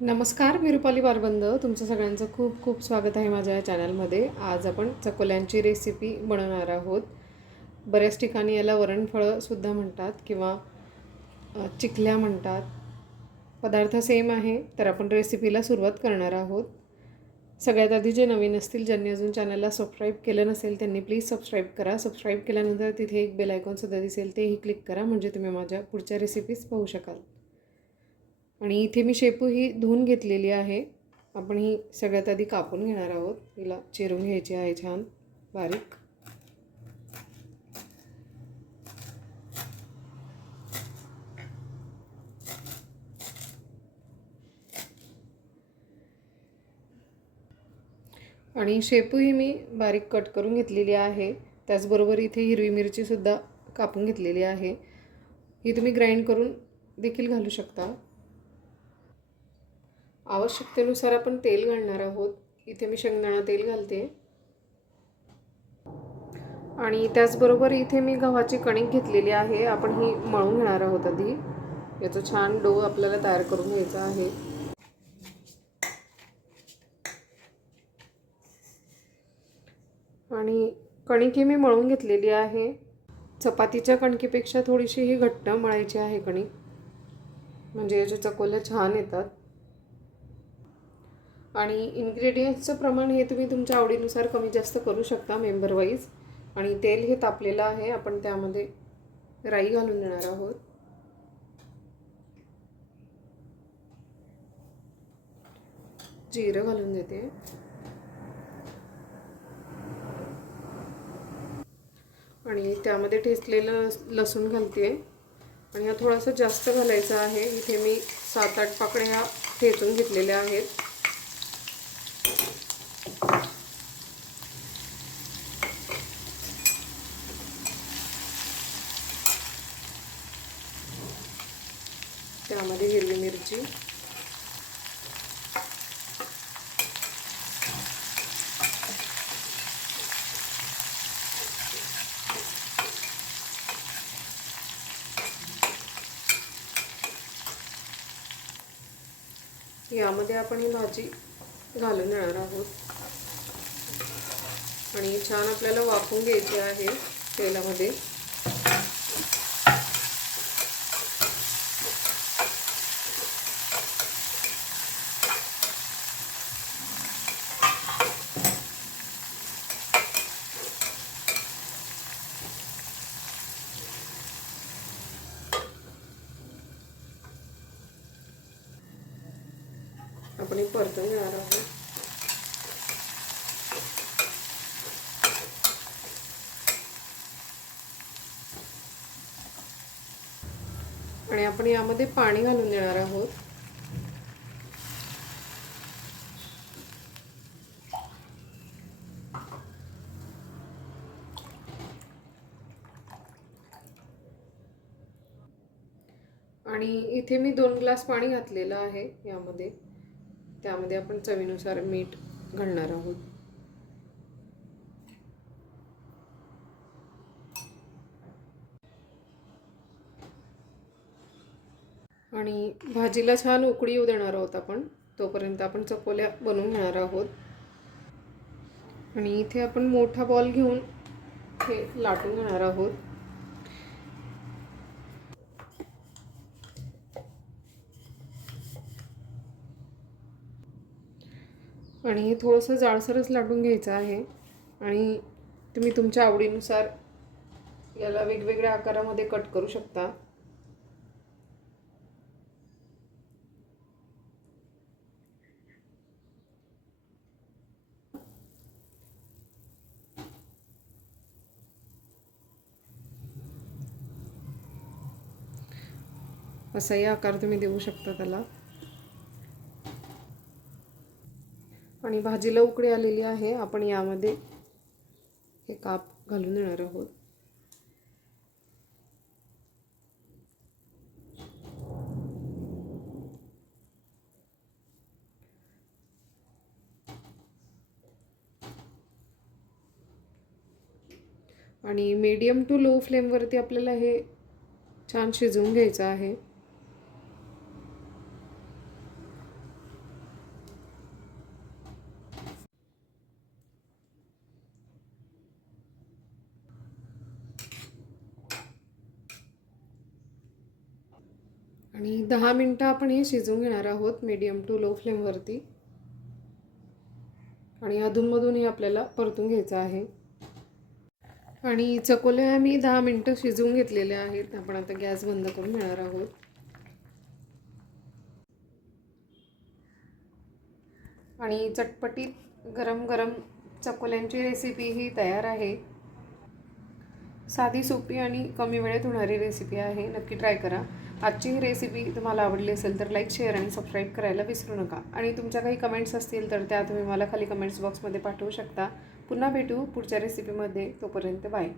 नमस्कार मी रुपाली बारबंद तुमचं सगळ्यांचं खूप खूप स्वागत आहे माझ्या या चॅनलमध्ये आज आपण चकोल्यांची रेसिपी बनवणार आहोत. बऱ्याच ठिकाणी याला वरणफळंसुद्धा म्हणतात किंवा चिखल्या म्हणतात. पदार्थ सेम आहे तर आपण रेसिपीला सुरुवात करणार आहोत. सगळ्यात आधी जे नवीन असतील ज्यांनी अजून चॅनलला सबस्क्राईब केलं नसेल त्यांनी प्लीज सबस्क्राईब करा. सबस्क्राईब केल्यानंतर तिथे एक बेल आयकॉनसुद्धा दिसेल तेही क्लिक करा म्हणजे तुम्ही माझ्या पुढच्या रेसिपीज पाहू शकाल. आणि इथे मी शेपू ही धुवून घेतलेली आहे. आपण ही सगळ्यात आधी कापून घेणार आहोत. हिला चिरून घ्यायची आहे छान बारीक. आणि शेपू ही मी बारीक कट करून घेतलेली आहे. त्याचबरोबर इथे हिरवी मिरचीसुद्धा कापून घेतलेली आहे. ही तुम्ही ग्राइंड करून देखील घालू शकता. आवश्यकतेनुसार आपण तेल घालणार आहोत. इथे मी शेंगदाणा तेल घालते. आणि त्याचबरोबर इथे मी गव्हाची कणिक घेतलेली आहे. आपण ही मळून घेणार आहोत आधी. याचं छान डो आपल्याला तयार करून घ्यायचा आहे. आणि कणिकी मी मळून घेतलेली आहे. चपातीच्या कणकीपेक्षा थोडीशी ही घट्ट मळायची आहे कणिक. म्हणजे याच्या चकोल्या छान येतात. आणि इन्ग्रेडियंट्सचं प्रमाण हे तुम्ही तुमच्या आवडीनुसार कमी जास्त करू शकता मेंबर वाईज आणि तेल हे तापलेलं आहे. आपण त्यामध्ये राई घालून देणार आहोत. जिरं घालून देते. आणि त्यामध्ये ठेचलेलं लसूण घालते. आणि हा थोडासा जास्त घालायचा आहे. इथे मी सात आठ पाकळ्या ह्या ठेचून घेतलेल्या आहेत. त्यामध्ये हिरवी मिरची. यामध्ये आपण ही भाजी घालून देणार आहोत. आणि छान आपल्याला वाफून घ्यायची आहे तेलामध्ये. आपण हे परतून घेणार आहोत. आणि आपण यामध्ये पाणी घालून देणार आहोत. आणि इथे मी दोन ग्लास पाणी घातलेलं आहे यामध्ये. त्यामध्ये आपण चवीनुसार मीठ घालणार आहोत. आणि भाजीला छान उकळी येऊ देणार आहोत आपण. तोपर्यंत आपण चपोल्या बनवून घेणार आहोत. आणि इथे आपण मोठा बॉल घेऊन हे लाटून घेणार आहोत. आणि हे थोडंसं जाडसरच लाटून घ्यायचं आहे. आणि तुम्ही तुमच्या आवडीनुसार याला वेगवेगळ्या आकारामध्ये कट करू शकता. असाही आकार तुम्ही देऊ शकता त्याला. आणि भाजीला उकडी आलेली आहे. आपण यामध्ये हे काप घालून येणार आहोत. आणि मीडियम टू लो फ्लेमवरती आपल्याला हे छान शिजवून घ्यायचं आहे. आणि दहा मिनटं आपण हे शिजवून घेणार आहोत मीडियम टू लो फ्लेमवरती आणि अधूनमधून हे आपल्याला परतून घ्यायचं आहे. आणि चकोल्या मी दहा मिनटं शिजवून घेतलेल्या आहेत. आपण आता गॅस बंद करून घेणार आहोत. आणि चटपटीत गरम गरम चकोल्यांची रेसिपी ही तयार आहे. साधी सोपी आणि कमी वेळेत होणारी रेसिपी आहे. नक्की ट्राय करा. आजची ही रेसिपी तुम्हाला आवडली असेल तर लाईक शेअर आणि सबस्क्राईब करायला विसरू नका. आणि तुमच्या काही कमेंट्स असतील तर त्या तुम्ही मला खाली कमेंट्स बॉक्समध्ये पाठवू शकता. पुन्हा भेटू पुढच्या रेसिपीमध्ये तोपर्यंत बाय